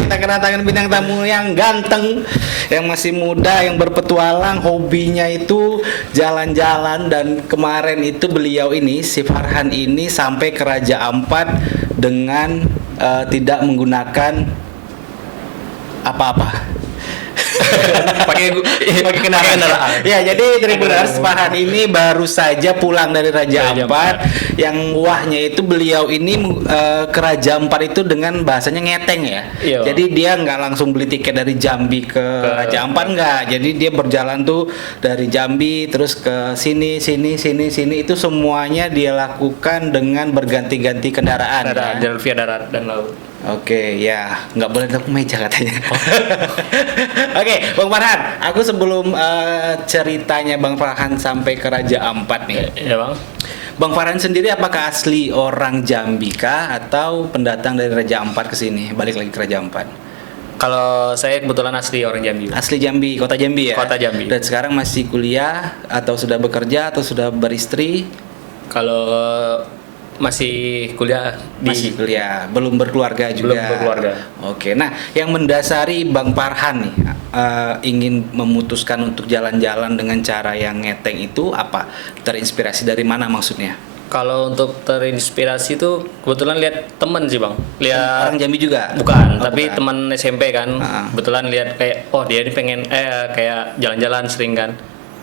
Kita kedatangan bintang tamu yang ganteng, yang masih muda, yang berpetualang, hobinya itu jalan-jalan. Dan kemarin itu beliau ini, si Farhan ini sampai ke Raja Ampat dengan tidak menggunakan apa-apa. pakai kendaraan. Ya, jadi Tribuners, Farhan ini baru saja pulang dari Raja Ampat. Yang wahnya itu beliau ini ke Raja Ampat itu dengan bahasanya ngeteng ya. Iya. Jadi dia nggak langsung beli tiket dari Jambi ke Raja Ampat, nggak. Jadi dia berjalan tuh dari Jambi terus ke sini itu semuanya dia lakukan dengan berganti-ganti kendaraan. Jalur via darat dan laut. Oke, ya nggak boleh tepuk meja katanya. Oke, Bang Farhan, aku sebelum ceritanya Bang Farhan sampai ke Raja Ampat nih. Ya Bang. Bang Farhan sendiri apakah asli orang Jambi kah atau pendatang dari Raja Ampat ke sini? Balik lagi ke Raja Ampat. Kalau saya kebetulan asli orang Jambi. Asli Jambi, kota Jambi ya? Kota Jambi. Dan sekarang masih kuliah atau sudah bekerja atau sudah beristri? Kalau masih kuliah Masih kuliah, belum berkeluarga juga. Belum berkeluarga. Oke, nah yang mendasari Bang Farhan nih ingin memutuskan untuk jalan-jalan dengan cara yang ngeteng itu apa? Terinspirasi dari mana maksudnya? Kalau untuk terinspirasi itu kebetulan lihat temen sih Bang. Lihat Orang Jambi juga? bukan, Oh, tapi bukan. teman SMP kan. Ah. Kebetulan lihat kayak dia ini pengen kayak jalan-jalan sering kan.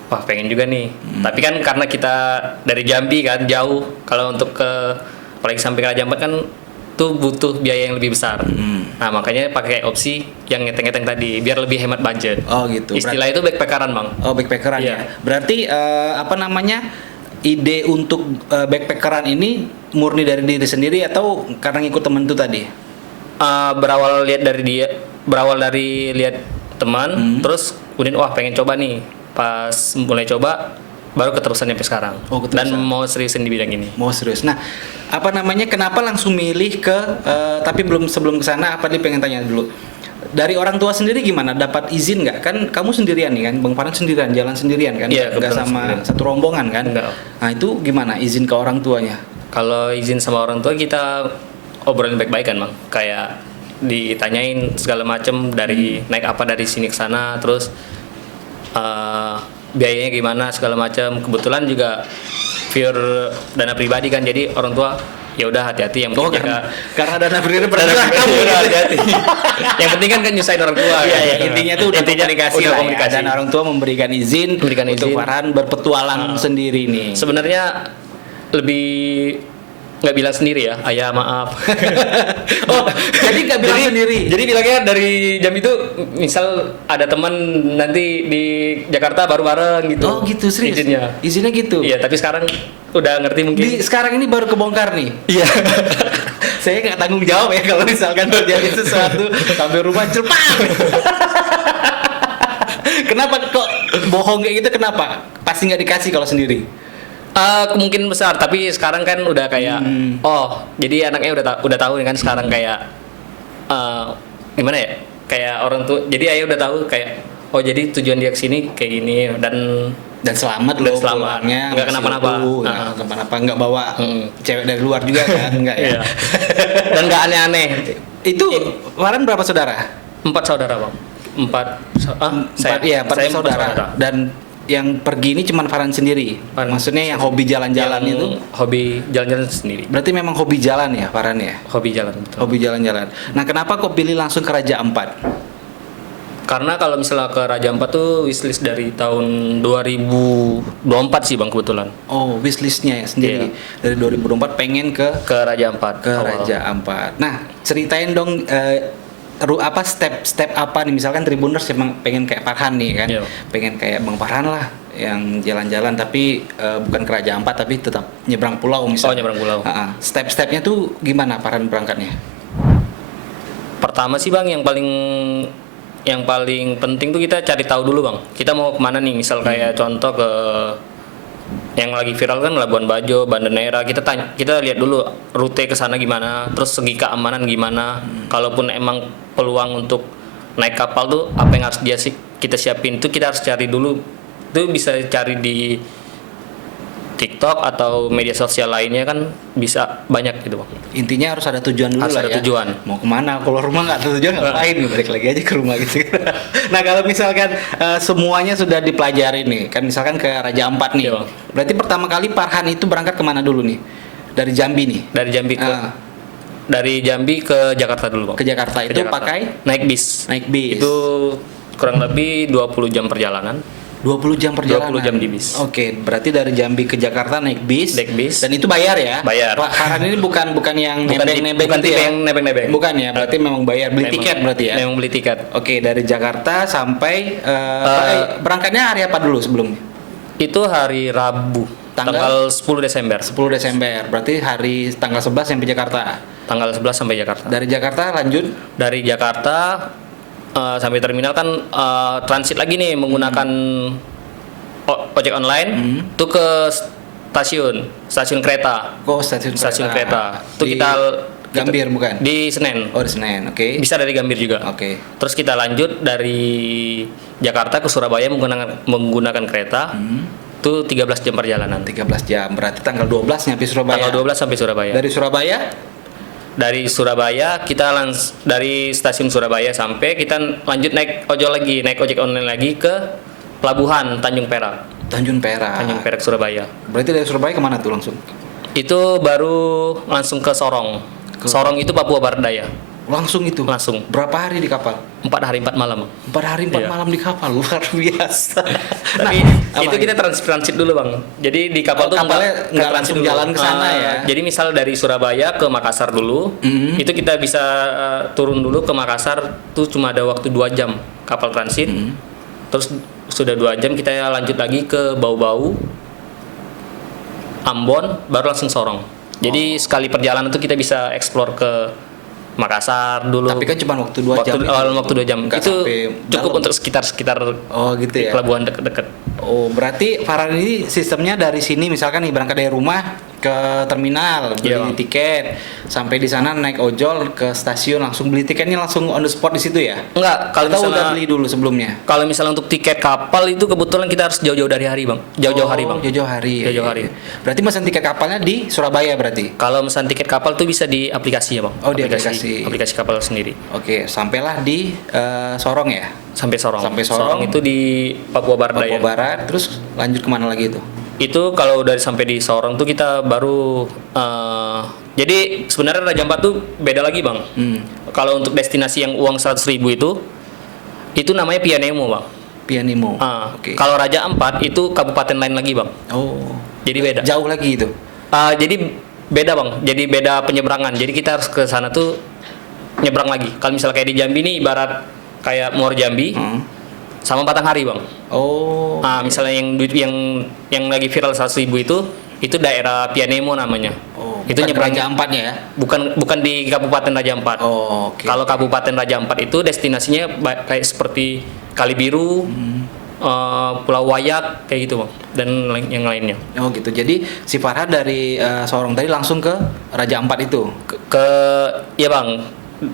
Wah, pengen juga nih. Tapi kan karena kita dari Jambi kan jauh. Kalau untuk apalagi sampai ke Raja Ampat kan tuh butuh biaya yang lebih besar. Nah, makanya pakai opsi yang ngeteng-ngeteng tadi biar lebih hemat budget. Oh gitu. Istilah itu backpackeran, Bang. Oh, backpackeran Iya. ya. Berarti apa namanya? Ide untuk backpackeran ini murni dari diri sendiri atau karena ngikut temen tuh tadi? Berawal dari lihat teman, terus kemudian wah pengen coba nih. Pas mulai coba baru keterusan sampai sekarang. Oh, keterusan. Dan mau seriusin di bidang ini. Mau serius. Nah, apa namanya? Kenapa langsung milih ke? Tapi sebelum ke sana, apa nih pengen tanya dulu. Dari orang tua sendiri gimana? Dapat izin nggak? Kan kamu sendirian nih kan, Bang Farhan sendirian, jalan sendirian kan? Iya, Nggak kebetulan sama sendirian. satu rombongan kan? Enggak. Nah itu gimana? Izin ke orang tuanya? Kalau izin sama orang tua kita obrolin baik-baik kan, Bang. Kayak ditanyain segala macem dari naik apa dari sini ke sana, terus biayanya gimana segala macam. Kebetulan juga pure dana pribadi kan, jadi orang tua ya udah hati-hati yang penting karena dana pribadi pernah kamu udah gitu. hati-hati. Yang penting kan nyusahin orang tua. Iya, kan? ya, intinya tuh udah komunikasi udah lah komunikasi. ya. Dan orang tua memberikan izin untuk Farhan berpetualang sendiri nih. Sebenarnya lebih nggak bilang sendiri ya, ayah maaf. Oh, jadi nggak bilang sendiri. Jadi bilangnya dari jam itu, misal ada teman nanti di Jakarta baru bareng gitu. Oh gitu, serius? Izinnya gitu? Iya, tapi sekarang udah ngerti mungkin. Sekarang ini baru kebongkar nih? Iya. Saya nggak tanggung jawab ya kalau misalkan terjadi sesuatu sampai rumah cepat. Kenapa kok bohong kayak gitu? Kenapa? Pasti nggak dikasih kalau sendiri. Kemungkinan besar, tapi sekarang kan udah kayak jadi anaknya udah tahu kan sekarang kayak gimana ya, kayak orang tuh, jadi ayah udah tahu kayak jadi tujuan dia kesini kayak gini dan selamat loh pulangnya, nggak kenapa-napa, nggak bawa cewek dari luar juga kan, nggak ya. Dan nggak aneh-aneh. Itu Farhan berapa saudara? 4 saudara Bang. 4 saya saudara. Dan yang pergi ini cuma Farhan sendiri. Maksudnya yang hobi jalan-jalan itu? Hobi jalan-jalan sendiri. Berarti memang hobi jalan ya Farhan ya? Hobi jalan, betul. Hobi jalan-jalan. Nah, kenapa kok pilih langsung ke Raja Ampat? Karena kalau misalnya ke Raja Ampat tuh wishlist dari tahun 2024 sih Bang kebetulan. Oh, wishlistnya ya sendiri. Iya. Dari 2024 pengen ke Raja Ampat. Raja Ampat. Nah, ceritain dong step apa nih, misalkan Tribuners emang pengen kayak Farhan nih kan, pengen kayak Bang Farhan lah yang jalan-jalan tapi bukan ke Raja Ampat tapi tetap nyebrang pulau misalnya. Oh, nyebrang pulau. Step-stepnya tuh gimana Farhan berangkatnya? Pertama sih Bang, yang paling penting tuh kita cari tahu dulu Bang. Kita mau kemana nih, misal kayak contoh ke yang lagi viral kan Labuan Bajo, Banda Neira. Kita lihat dulu rute ke sana gimana, terus segi keamanan gimana. Kalaupun emang peluang untuk naik kapal tuh apa yang harus kita siapin, itu kita harus cari dulu. Itu bisa cari di TikTok atau media sosial lainnya kan bisa banyak gitu bang. Intinya harus ada tujuan dulu Harus lah ada ya. tujuan. Mau kemana? Keluar rumah nggak ada tujuan ngapain? Balik lagi aja ke rumah gitu. Nah kalau misalkan semuanya sudah dipelajari nih, kan misalkan ke Raja Ampat nih. Iya, Bang. Berarti pertama kali Farhan itu berangkat kemana dulu nih? Dari Jambi nih. Dari Jambi ke Ah, dari Jambi ke Jakarta dulu bang. ke Jakarta Ke itu Jakarta. pakai naik bis. naik bis. Itu kurang lebih 20 jam perjalanan. 20 jam perjalanan. 20 jam di bis. Oke, berarti dari Jambi ke Jakarta naik bis. Naik bis. Dan itu bayar ya? Bayar. Pak Farhan ini bukan yang nebeng-nebeng bukan gitu tipe ya? yang nebeng-nebeng. Bukan ya, berarti memang bayar beli Memang- tiket berarti ya. Memang beli tiket. Oke, dari Jakarta sampai berangkatnya hari apa dulu sebelumnya? Itu hari Rabu, Tanggal? tanggal 10 Desember. 10 Desember. Berarti hari tanggal 11 sampai Jakarta. Tanggal 11 sampai Jakarta. Dari Jakarta lanjut Dari Jakarta sampai terminal kan transit lagi nih menggunakan ojek online tuh ke stasiun kereta. ke stasiun Kereta. Itu Di kita Gambir bukan? di Senen. Oh, di Senen. Oke. Bisa dari Gambir juga. Oke. Terus kita lanjut dari Jakarta ke Surabaya menggunakan kereta. Itu 13 jam perjalanan. 13 jam. Berarti tanggal 12 nyampe Surabaya. Tanggal 12 sampai Surabaya. Dari Surabaya Dari stasiun Surabaya sampai kita lanjut naik ojek online lagi ke pelabuhan Tanjung Perak. Tanjung Perak. Tanjung Perak Surabaya. Berarti dari Surabaya kemana tuh langsung? Itu baru langsung ke Sorong. Sorong itu Papua Barat Daya. Langsung itu. Langsung. Berapa hari di kapal? 4 hari 4 malam. 4 hari 4 Iya. malam di kapal, luar biasa. Tapi Nah, itu apa? kita transit dulu bang. Jadi di kapal tuh Kapalnya nggak transit langsung jalan ke sana ya? Jadi misal dari Surabaya ke Makassar dulu, itu kita bisa turun dulu ke Makassar tuh cuma ada waktu 2 jam kapal transit. Terus sudah 2 jam kita lanjut lagi ke Bau-Bau, Ambon, baru langsung Sorong. Jadi sekali perjalanan tuh kita bisa explore ke Makassar dulu. Tapi kan cuma waktu 2 jam. Waktu 2 jam. Nggak Itu sampai cukup dalam. untuk sekitar Oh, gitu ya. pelabuhan deket-deket. Oh, berarti Farhan ini sistemnya dari sini misalkan nih berangkat dari rumah ke terminal, beli Iya, Bang. tiket, sampai di sana naik ojol ke stasiun langsung beli tiketnya langsung on the spot di situ ya? Enggak, kalau Atau misalnya udah beli dulu sebelumnya? Kalau misalnya untuk tiket kapal itu kebetulan kita harus jauh-jauh dari hari, Bang. Jauh-jauh hari, Bang. Jauh-jauh hari. Jauh-jauh hari. Berarti pesan tiket kapalnya di Surabaya berarti? Kalau pesan tiket kapal tuh bisa di aplikasi ya, Bang. Oh, di aplikasi. Aplikasi kapal sendiri. Oke, sampailah di Sorong ya? Sampai Sorong. Sampai Sorong. itu di Papua Barat Daya. Papua Barat, terus lanjut kemana lagi itu? Itu kalau dari sampai di Sorong tuh kita baru jadi sebenarnya Raja Ampat tuh beda lagi, Bang. Kalau untuk destinasi yang uang 100.000 itu namanya Pianemo, Bang. Pianemo. Oke. Kalau Raja Ampat itu kabupaten lain lagi, Bang. Oh, Jadi beda. jauh lagi itu. Jadi beda, Bang. Jadi beda penyeberangan. Jadi kita harus ke sana tuh nyebrang lagi. Kalau misalnya kayak di Jambi nih ibarat kayak Muar Jambi sama Batanghari, Bang. Oh. Misalnya yang lagi viral 100.000 itu daerah Pianemo namanya. Oh, itu bukan nyebrang Raja Ampatnya ya? bukan di Kabupaten Raja Ampat. Oh, oke. Kalau Kabupaten Raja Ampat itu destinasinya kayak seperti Kali Biru, Pulau Wayak kayak gitu, Bang. Dan yang lainnya. Oh gitu. Jadi si Farhan dari Sorong tadi langsung ke Raja Ampat itu. Ya, Bang.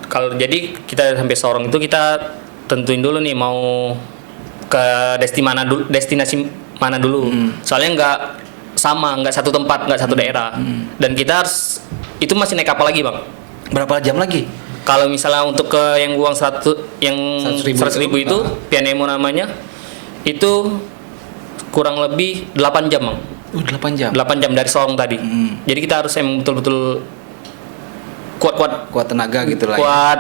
Kalau jadi kita sampai Sorong itu kita tentuin dulu nih mau ke destinasi mana dulu. Soalnya nggak satu tempat, nggak satu daerah. Dan kita harus itu masih naik kapal lagi, Bang. Berapa jam lagi? Kalau misalnya untuk ke yang uang 100.000 100.000 itu Pianemo namanya itu kurang lebih 8 jam, Bang. 8 jam. 8 jam dari Sorong tadi. Jadi kita harus emang betul-betul kuat Kuat tenaga gitu lah. Ya. kuat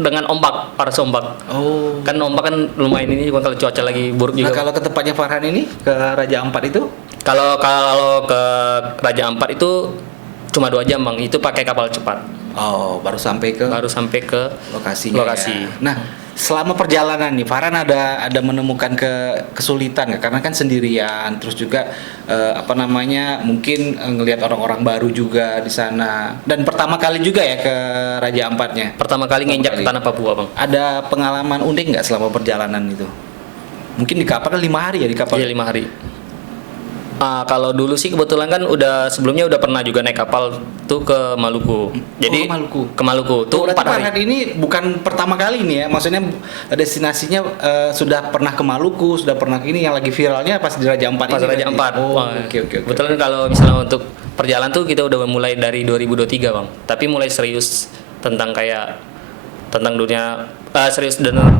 dengan ombak, paras ombak. Oh. Kan ombak kan lumayan ini juga kalau cuaca lagi buruk Nah juga. kalau ke tempatnya Farhan ini ke Raja Ampat itu? Kalau ke Raja Ampat itu cuma 2 jam, Bang. Itu pakai kapal cepat. Oh, baru sampai ke lokasinya. lokasi. Ya. Nah, selama perjalanan nih Farhan ada menemukan kesulitan nggak? Karena kan sendirian, terus juga mungkin ngelihat orang-orang baru juga di sana. Dan pertama kali juga ya ke Raja Ampatnya. Pertama kali nginjak ke tanah Papua, Bang. Ada pengalaman unik nggak selama perjalanan itu? Mungkin di kapal kan 5 hari ya di kapal. Iya, 5 hari. Kalau dulu sih kebetulan kan sebelumnya udah pernah juga naik kapal tuh ke Maluku. Jadi Maluku. ke Maluku tuh Berarti 4 hari. Farhan ini bukan pertama kali nih ya, maksudnya destinasinya sudah pernah ke Maluku, sudah pernah ini yang lagi viralnya pas di Raja Ampat Pas ini. Raja berarti? Ampat. Oh, Wah, oke. Kebetulan kalau misalnya untuk perjalanan tuh kita udah mulai dari 2023 bang. Tapi mulai serius tentang tentang dunia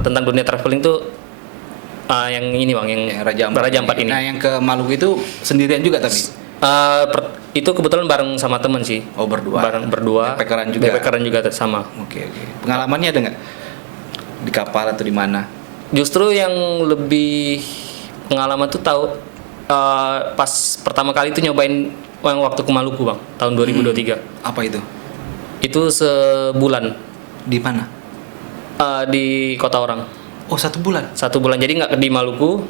tentang dunia traveling tuh yang ini bang, yang Yang Raja Ampat ini. Nah, yang ke Maluku itu sendirian juga tapi. Itu kebetulan bareng sama temen sih. Oh, berdua. Bareng berdua. Backpackeran juga sama. Oke. Pengalamannya ada nggak di kapal atau di mana? Justru yang lebih pengalaman tuh pas pertama kali tuh nyobain yang waktu ke Maluku bang, tahun 2023. Apa itu? Itu sebulan Di mana? di kota orang. Oh, 1 bulan. 1 bulan, jadi nggak di Maluku.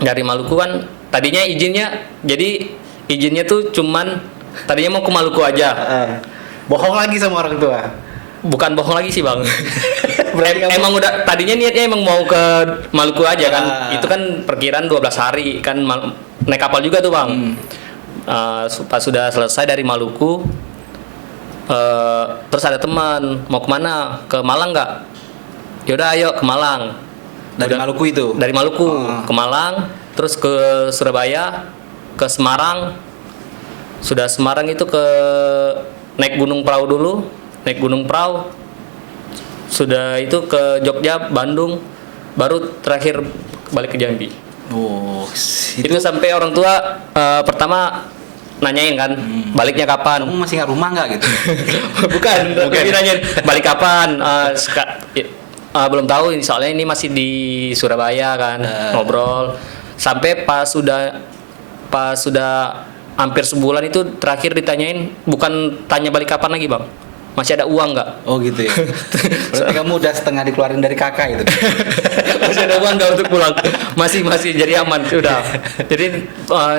Dari Maluku kan tadinya izinnya tuh cuman tadinya mau ke Maluku aja. Bohong lagi sama orang tua. Bukan bohong lagi sih bang. Berarti kamu- Emang udah tadinya niatnya emang mau ke Maluku aja kan. Itu kan perkiraan 12 hari kan, naik kapal juga tuh bang. Pas sudah selesai dari Maluku, terus ada teman mau kemana, ke Malang nggak? Yaudah ayo ke Malang. Dari Maluku itu. Dari Maluku ke Malang, terus ke Surabaya, ke Semarang. Sudah Semarang itu naik gunung perahu dulu, naik gunung perahu. Sudah itu ke Jogja, Bandung, baru terakhir balik ke Jambi. Oh, Itu sampai orang tua pertama nanyain kan, baliknya kapan? kamu masih nggak rumah nggak gitu? Bukan. Lebih nanyain balik kapan? Belum tahu, soalnya ini masih di Surabaya kan, ngobrol. Sampai pas sudah hampir sebulan itu terakhir ditanyain, bukan tanya balik kapan lagi bang, masih ada uang nggak? Oh gitu ya. Berarti kamu udah setengah dikeluarin dari kakak itu. Masih ada uang nggak untuk pulang? Masih jadi aman sudah. Jadi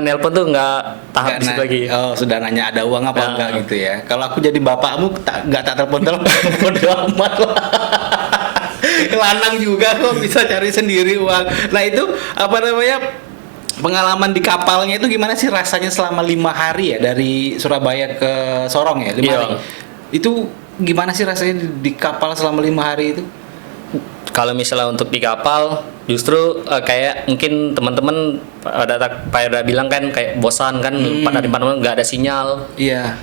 nelpon tuh nggak tahap Nggak lagi. Oh, sudah nanya ada uang apa Nah. enggak gitu ya. Kalau aku jadi bapakmu nggak tak telepon bodo amat lah. Lanang juga kok bisa cari sendiri uang. Nah itu apa namanya, pengalaman di kapalnya itu gimana sih rasanya selama 5 hari ya, dari Surabaya ke Sorong ya, 5 Iya. hari. Itu gimana sih rasanya di kapal selama 5 hari itu? Kalau misalnya untuk di kapal, justru kayak mungkin teman-teman pada bilang kan kayak bosan kan, pada di mana nggak ada sinyal. Iya.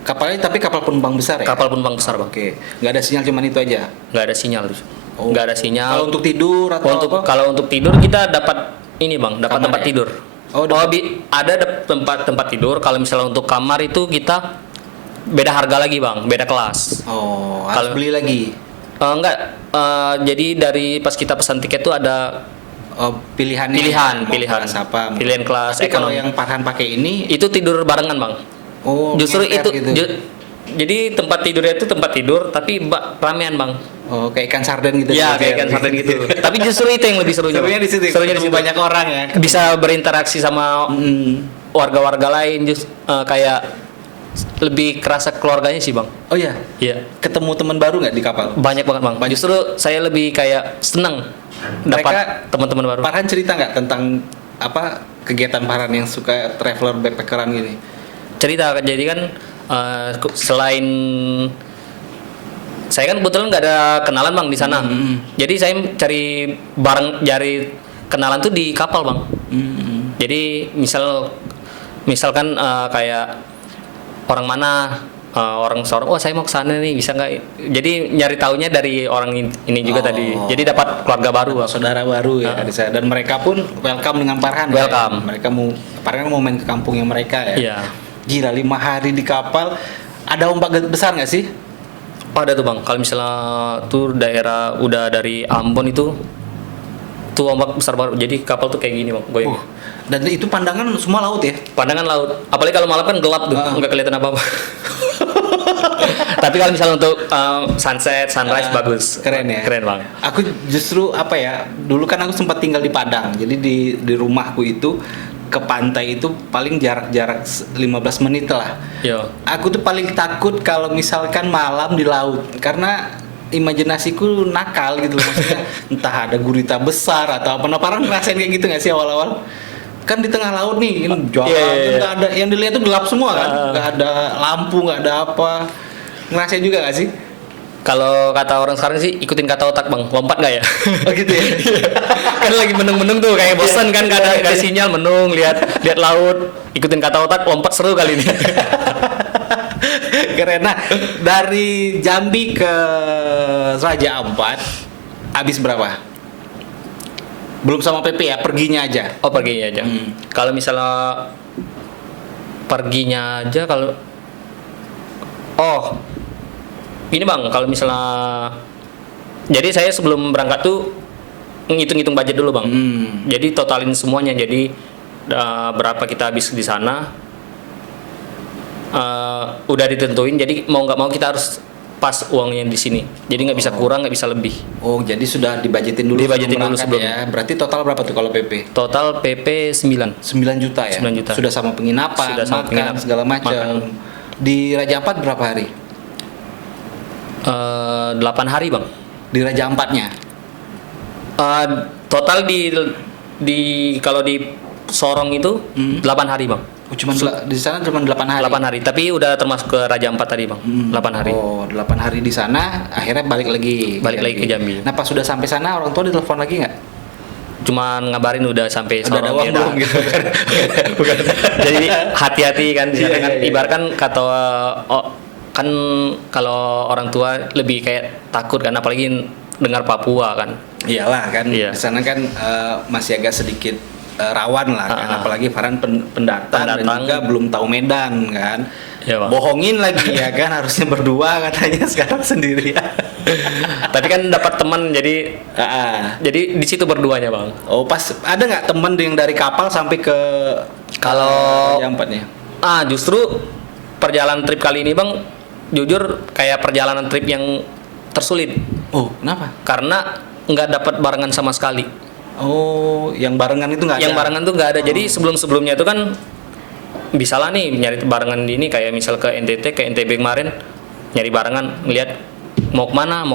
Kapalnya tapi kapal penumpang besar ya? Kapal penumpang besar bang, Oke, nggak ada sinyal, cuman itu aja. nggak ada sinyal. Oh. Nggak ada sinyal. Kalau untuk tidur atau apa? Kalau untuk tidur kita dapat ini bang, dapat Kamar tempat ya? tidur. Oh, ada tempat tidur. Kalau misalnya untuk kamar itu kita beda harga lagi bang, beda kelas. Oh, harus Kalau- beli lagi. Enggak, jadi dari pas kita pesan tiket tuh ada Oh, pilihannya pilihan, mau kelas apa? pilihan kelas Tapi kalau ekonomi. yang Farhan pakai ini, Itu tidur barengan bang. oh, Justru ngepet itu, gitu. jadi tempat tidurnya itu tempat tidur tapi ramean bang. Oh, kayak ikan sarden gitu. Ya kayak ikan sarden gitu. Tapi justru itu yang lebih serunya. Serunya Bang. di situ. Serunya di Ketemu situ. banyak orang ya. Bisa berinteraksi sama warga-warga lain, kayak lebih kerasa keluarganya sih bang. Oh iya. Iya. Ketemu teman baru nggak di kapal? Banyak banget bang. Justru saya lebih kayak senang dapat teman-teman baru. Farhan cerita nggak tentang apa kegiatan Farhan yang suka traveler backpackeran gini? Cerita, jadi kan selain saya kan kebetulan nggak ada kenalan bang di sana. Jadi saya cari kenalan tuh di kapal bang. Jadi misalkan kayak orang mana, orang Sorong, oh saya mau ke sana nih, bisa nggak? Jadi nyari taunya dari orang ini juga tadi. Jadi dapat keluarga baru bang. Saudara baru ya di sana. Dan mereka pun welcome dengan Farhan. Welcome. Ya? Mereka Farhan mau main ke kampungnya mereka ya. Iya. Gila, 5 hari di kapal. Ada ombak besar nggak sih? Oh, ada tuh bang. Kalau misalnya tuh daerah udah dari Ambon itu tuh ombak besar banget. Jadi kapal tuh kayak gini bang, goyang. Dan itu pandangan semua laut ya? Pandangan laut. Apalagi kalau malam kan gelap tuh, nggak kelihatan apa-apa. Tapi kalau misalnya untuk sunset, sunrise bagus. Keren ya? Keren bang. Aku justru apa ya, dulu kan aku sempat tinggal di Padang. Jadi di rumahku itu ke pantai itu paling jarak 15 menit lah. Yo. Aku tuh paling takut kalau misalkan malam di laut, karena imajinasiku nakal gitu loh, maksudnya entah ada gurita besar atau apa. Nah, Farhan ngerasain kayak gitu nggak sih awal-awal? kan di tengah laut nih, ini jalan Iya. nggak ada, yang dilihat tuh gelap semua kan, nggak ada lampu, nggak ada apa. Ngerasain juga nggak sih? Kalau kata orang sekarang sih ikutin kata otak bang, lompat nggak ya? Oh gitu ya. Kan lagi menung-menung tuh kayak bosan kan, nggak ada sinyal, menung lihat laut, ikutin kata otak, lompat seru kali ini. Keren. Nah, dari Jambi ke Raja Ampat habis berapa? Belum sama PP ya, perginya aja. Oh perginya aja. Kalau misalnya perginya aja kalau ini bang, kalau misalnya jadi saya sebelum berangkat tuh ngitung-ngitung budget dulu bang. Jadi totalin semuanya. Jadi berapa kita habis di sana udah ditentuin. Jadi mau nggak mau kita harus pas uangnya di sini. Jadi nggak bisa kurang, nggak bisa lebih. Oh, jadi sudah dibajetin dulu Dibajetin dulu berangkat sebelum. ya. Berarti total berapa tuh kalau PP? Total PP 9. 9 juta ya? 9 juta. Sudah sama penginapan, Sudah sama makan, penginapan, segala macam. makan. Di Raja Ampat berapa hari? 8 hari bang. Di Raja Ampatnya? Total di kalau di Sorong itu 8 hari bang. Oh, di sana cuma 8 hari. 8 hari, tapi udah termasuk ke Raja Ampat tadi bang. 8 hari. Oh, 8 hari di sana, akhirnya balik lagi. Balik lagi ke Jambi. Nah, pas sudah sampai sana orang tua ditelepon lagi nggak? Cuman ngabarin udah sampai Udah ada Sorong uang ya, belum gitu kan? Bukan. Jadi hati-hati kan di sana Iya, kan. iya, iya. Ibaratkan kata kan kalau orang tua lebih kayak takut kan, apalagi dengar Papua kan. Iyalah kan, Iya. di sana kan masih agak sedikit rawan lah kan, apalagi Farhan pendatang dan Pendatang. juga belum tahu Medan kan. Iya, Bang. Bohongin lagi ya kan, harusnya berdua katanya, sekarang sendirian. Tapi kan dapat teman, jadi Ah. di situ berduanya bang. Oh, pas ada nggak temen yang dari kapal sampai ke Kalau Raja Ampatnya? justru perjalanan trip kali ini bang, jujur kayak perjalanan trip yang tersulit Oh, kenapa? karena nggak dapat barengan sama sekali. Oh, yang barengan itu nggak ada? Yang barengan tuh nggak ada. Jadi sebelum-sebelumnya itu kan bisa lah nih nyari barengan di ini, kayak misal ke NTT, ke NTB kemarin nyari barengan, ngelihat mau kemana,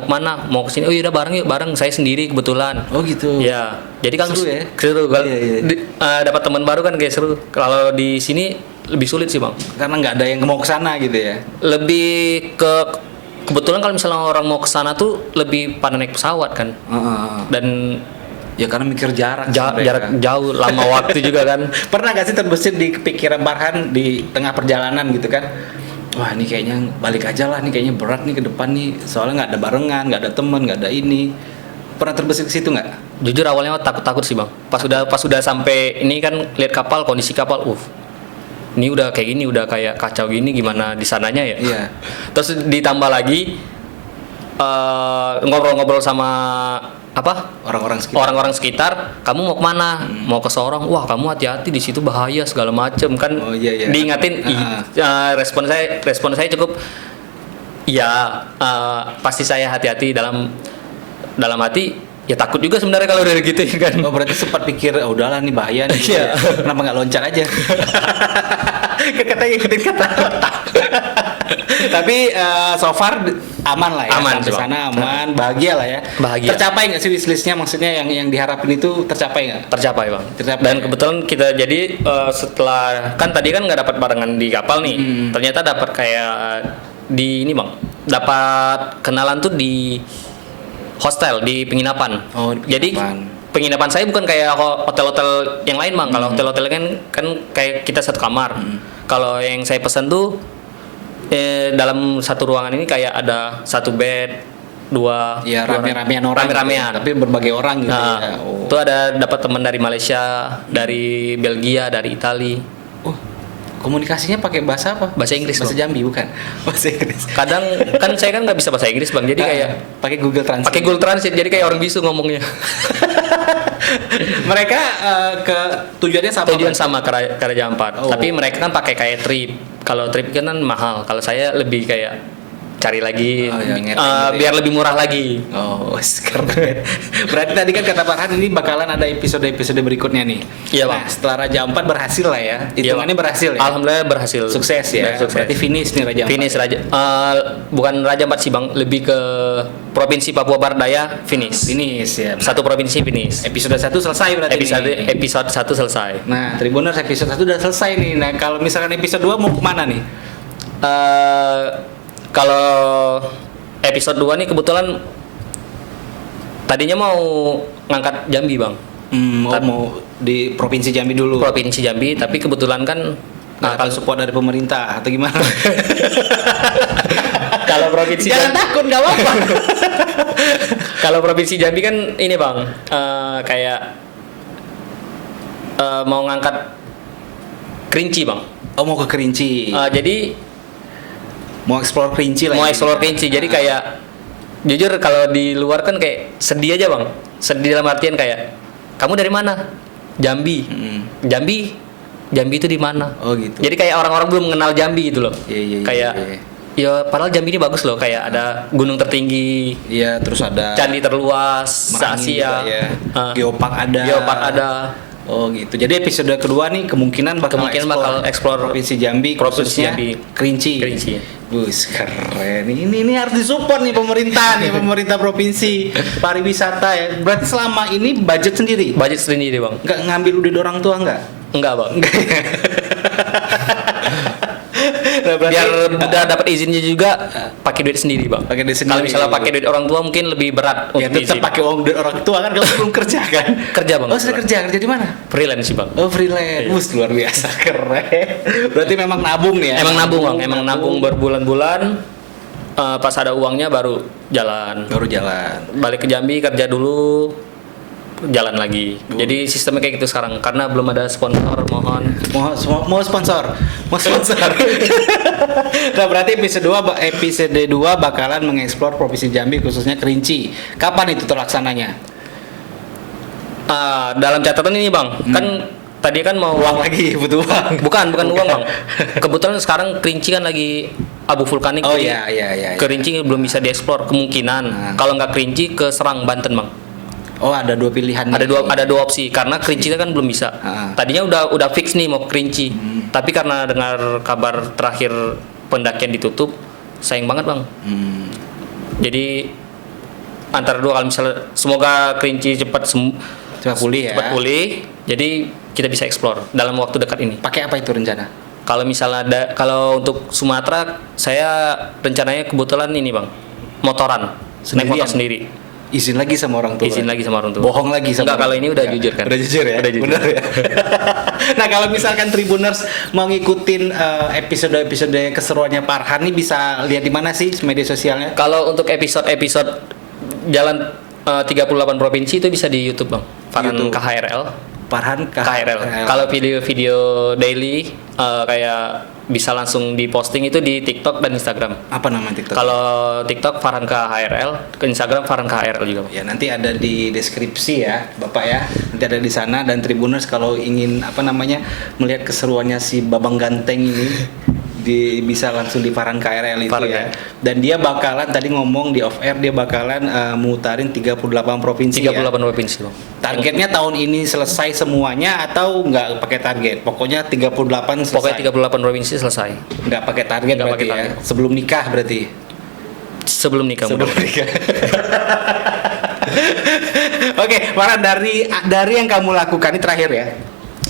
mau kesini. Oh iya udah bareng yuk, bareng saya sendiri kebetulan. Oh gitu. Ya, jadi kan Seru ya? seru kan. Iya, iya. Dapat teman baru kan kayak seru. Kalau di sini lebih sulit sih bang. Karena nggak ada yang mau ke sana gitu ya. Lebih ke kebetulan kalau misalnya orang mau ke sana tuh lebih pada naik pesawat kan. Dan Ya karena mikir jarak. mereka. jarak jauh, lama waktu juga kan. Pernah gak sih terbesit di pikiran Farhan di tengah perjalanan gitu kan? Wah ini kayaknya balik aja lah, nih kayaknya berat nih ke depan nih. Soalnya nggak ada barengan, nggak ada teman, nggak ada ini. Pernah terbesit ke situ nggak? Jujur awalnya takut-takut sih bang. Pas sudah sampai ini kan lihat kapal, kondisi kapal, ini udah kayak gini, udah kayak kacau gini, gimana di sananya ya? Iya. Terus ditambah lagi ngobrol-ngobrol sama orang-orang sekitar, kamu mau kemana? Mau ke Sorong? Wah kamu hati-hati di situ bahaya segala macem kan. Oh, iya, iya. Diingatin. Respon saya cukup. Ya pasti saya hati-hati dalam hati. Ya takut juga sebenarnya kalau udah gitu kan. Oh berarti sempat pikir, oh udahlah nih bahaya nih. Iya. Kenapa nggak loncat aja? Katanya ikutin kata otak. Tapi so far aman lah ya. Aman, Sampai Bang. sana aman, bahagia lah ya. Bahagia. Tercapai nggak sih wishlistnya? Maksudnya yang diharapin itu tercapai nggak? Tercapai bang. Tercapai, Dan ya? kebetulan kita jadi setelah kan tadi kan nggak dapat barengan di kapal nih, ternyata dapat kayak di ini bang, dapat kenalan tuh di hostel, di penginapan. Oh, di Jadi penginapan. penginapan saya bukan kayak hotel-hotel yang lain bang. Kalau hotel-hotel kan kayak kita satu kamar. Kalau yang saya pesan tuh dalam satu ruangan ini kayak ada satu bed, dua Ya rame-ramean orang. Rame-ramean. Tapi berbagai orang gitu Nah, ya. Oh. itu ada dapat teman dari Malaysia, dari Belgia, dari Italia. Oh, komunikasinya pakai bahasa apa? Bahasa Inggris, Bahasa Bang. Jambi bukan? Bahasa Inggris. Kadang kan saya kan nggak bisa bahasa Inggris bang, jadi kayak pakai Google Translate. pakai Google Translate, jadi kayak orang bisu ngomongnya. Mereka ke tujuannya sama. Tujuan Bang? sama ke Raja Ampat, Oh. tapi mereka kan pakai kayak trip. Kalau trip kan mahal. Kalau saya lebih kayak cari lagi Oh, ya, ngeteng gitu ya. biar lebih murah lagi. Oh, keren. Berarti tadi kan kata Farhan ini bakalan ada episode-episode berikutnya nih. Iya, Nah, Bang. setelah Raja Ampat berhasil lah ya. Hitungannya Bang. berhasil ya. Alhamdulillah berhasil. Sukses ya. Sukses. Berarti finish nih Raja Ampat. Finish Raja bukan Raja Ampat sih Bang, lebih ke Provinsi Papua Barat Daya finish. Finish ya. Satu provinsi finish. Episode 1 selesai berarti nih. Episode 1 selesai. Nah, Tribuners episode 1 udah selesai nih. Nah, kalau misalkan episode 2 mau kemana nih? Kalau episode 2 nih kebetulan tadinya mau ngangkat Jambi Bang. Mau di Provinsi Jambi dulu. Provinsi Jambi, tapi kebetulan kan Kalau support dari pemerintah atau gimana? kalau provinsi Jangan Jambi, takut, nggak apa-apa. kalau provinsi Jambi kan ini Bang, kayak mau ngangkat Kerinci Bang. Oh, mau ke Kerinci. Jadi Mau explore Kerinci lah. mau ya. explore Kerinci, jadi kayak jujur kalau di luar kan kayak sedih aja Bang. Sedih dalam artian kayak kamu dari mana? Jambi. Jambi itu di mana? Oh, gitu. Jadi kayak orang-orang belum mengenal Jambi gitu loh. Iya. Kayak ya padahal Jambi ini bagus loh, kayak ada gunung tertinggi, Iya, terus ada candi terluas Merangin se-Asia. juga ya. Ah. Geopark ada. Geopark ada. Oh, gitu. Jadi episode kedua nih kemungkinan bakal explore Provinsi Jambi, Provinsi khususnya Jambi. Kerinci. Kerinci. Bus keren. Ini harus disupport nih pemerintah nih, pemerintah provinsi pariwisata ya. Berarti selama ini budget sendiri. Budget sendiri Bang. Nggak ngambil duit orang tua nggak? Enggak Bang. Nah, berarti, Biar udah dapat izinnya juga pakai duit sendiri Bang. Pakai duit sendiri. Kalau misalnya pakai duit orang tua mungkin lebih berat ya untuk tetap izin. pakai uang duit orang tua kan kalau belum kerja kan? Kerja Bang. Oh, sudah kerja di mana? Freelance sih Bang. Oh, freelance. Bus luar biasa keren. Berarti memang nabung nih ya. Emang nabung Bang, emang nabung berbulan-bulan. Pas ada uangnya baru jalan. Baru jalan. Balik ke Jambi kerja dulu, jalan lagi. Jadi sistemnya kayak gitu sekarang karena belum ada sponsor, mohon. Mau sponsor. Nah, berarti episode 2 bakalan mengeksplor Provinsi Jambi khususnya Kerinci. Kapan itu terlaksananya? Dalam catatan ini Bang, kan tadi kan mau Uang lagi, butuh uang. bukan uang Bang. Kebetulan sekarang Kerinci kan lagi abu vulkanik. Oh jadi iya. Kerinci belum bisa dieksplor kemungkinan. Kalau nggak Kerinci ke Serang Banten Bang. Oh, ada dua pilihan. Ada nih. dua opsi karena Kerinci kan belum bisa. Tadinya udah fix nih mau ke Kerinci. Tapi karena dengar kabar terakhir pendakian ditutup, sayang banget Bang. Jadi antara dua, kalau misalnya semoga Kerinci cepat pulih ya. cepat pulih. Jadi kita bisa explore dalam waktu dekat ini. Pakai apa itu rencana? Kalau misalnya kalau untuk Sumatera, saya rencananya kebetulan ini Bang, motoran, naik motor sendiri. Izin lagi sama orang tua. Izin lagi sama orang tua. Bohong lagi sama. Enggak, kalau ini udah jujur kan. Udah jujur ya. Udah jujur. Benar ya. Nah, kalau misalkan Tribuners mau ngikutin episode keseruannya Farhan nih bisa lihat di mana sih media sosialnya? Kalau untuk episode jalan 38 provinsi itu bisa di YouTube Bang. Farhan YouTube. KHRL. Farhan KHRL. Kalau video-video daily kayak bisa langsung diposting itu di TikTok dan Instagram. apa nama TikTok? Kalau TikTok Farhan KHRL, ke Instagram Farhan KHRL juga. Ya, nanti ada di deskripsi ya, Bapak ya. Nanti ada di sana, dan Tribuners kalau ingin melihat keseruannya si Babang Ganteng ini bisa langsung di Farhan KRL itu Farhan, ya. Dan dia bakalan tadi ngomong di off air, dia bakalan mutarin 38 provinsi 38 ya. provinsi Bang. Targetnya tahun ini selesai semuanya atau nggak pakai target? Pokoknya 38 selesai. Pokoknya 38 provinsi selesai. Nggak pakai target Nggak berarti pakai ya. target. Sebelum nikah berarti. Sebelum nikah. Sebelum nikah. Oke, Farhan, dari yang kamu lakukan ini terakhir ya.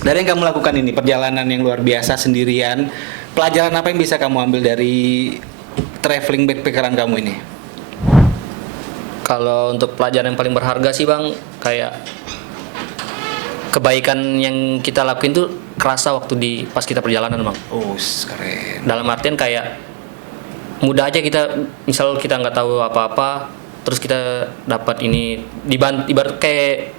Dari yang kamu lakukan ini, perjalanan yang luar biasa sendirian, pelajaran apa yang bisa kamu ambil dari traveling backpackeran kamu ini? Kalau untuk pelajaran yang paling berharga sih Bang, kayak kebaikan yang kita lakuin tuh kerasa waktu pas kita perjalanan Bang. Oh, keren. Dalam artian kayak mudah aja kita, misal kita nggak tahu apa-apa, terus kita dapat ini ibarat kayak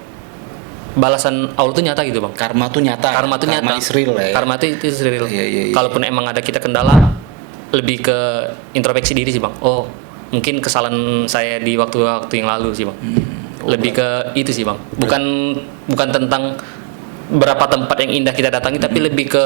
balasan Allah tuh nyata gitu Bang. Karma tuh nyata. Karma tuh nyata. Is real ya. Karma itu real. Iya. Kalaupun emang ada kita kendala, lebih ke introspeksi diri sih Bang. Oh, mungkin kesalahan saya di waktu-waktu yang lalu sih Bang. Lebih ke itu sih Bang. Bukan tentang berapa tempat yang indah kita datangi, tapi lebih ke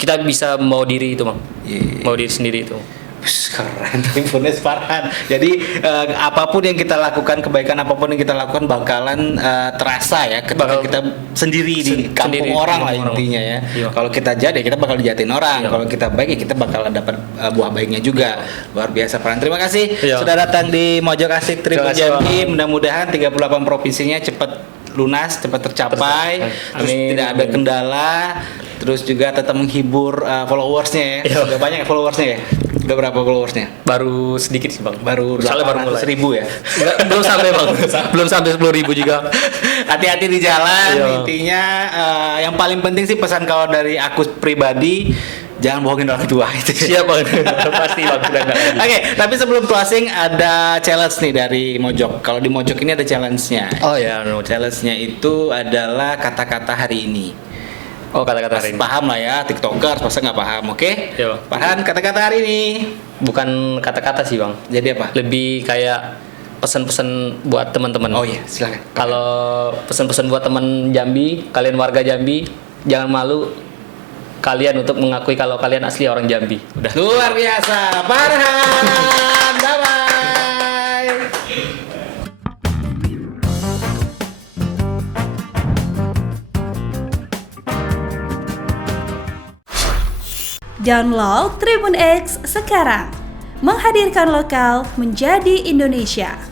kita bisa membawa diri itu Bang. Iya. Bawa diri sendiri itu. Keren, Tribuners Farhan. Jadi apapun yang kita lakukan, kebaikan apapun yang kita lakukan bakalan terasa ya ketika kita sendiri di kampung sendiri, orang lah kampung orang. intinya ya. Iya. Kalau kita jahat ya kita bakal dijahatin orang. Iya. Kalau kita baik ya kita bakalan dapat buah baiknya juga. Luar biasa Farhan. Terima kasih Iya. sudah datang di Mojok Asik Tribun Terima kasih, Jambi. Bang. Mudah-mudahan 38 provinsinya cepat lunas, cepat tercapai, terus Amin. tidak ada kendala, terus juga tetap menghibur followersnya ya. Iya. Udah banyak ya followersnya ya? Udah berapa followersnya? Baru sedikit sih bang. Baru Soalnya baru 800 mulai. ribu ya. Enggak, belum sampai bang. Belum sampai 10.000 juga. Hati-hati di jalan. Iya. Intinya yang paling penting sih pesan kalau dari aku pribadi, jangan bohongin orang tua itu. Siap bang. Pasti bang. Sudah enggak lagi. Oke, tapi sebelum closing ada challenge nih dari Mojok. Kalau di Mojok ini ada challenge-nya. Oh ya, no. Challenge-nya itu adalah kata-kata hari ini. Oh kata-kata hari ini. Paham lah ya, TikTokers masa nggak paham, oke? Iya, Bang. Farhan, kata-kata hari ini. Bukan kata-kata sih bang. Jadi apa? Lebih kayak pesan-pesan buat teman-teman. Oh iya, silakan. Kalau pesan-pesan buat teman Jambi, kalian warga Jambi, jangan malu kalian untuk mengakui kalau kalian asli orang Jambi. Udah. Luar biasa, Farhan. Bye-bye. Download Tribun X sekarang. Menghadirkan lokal menjadi Indonesia.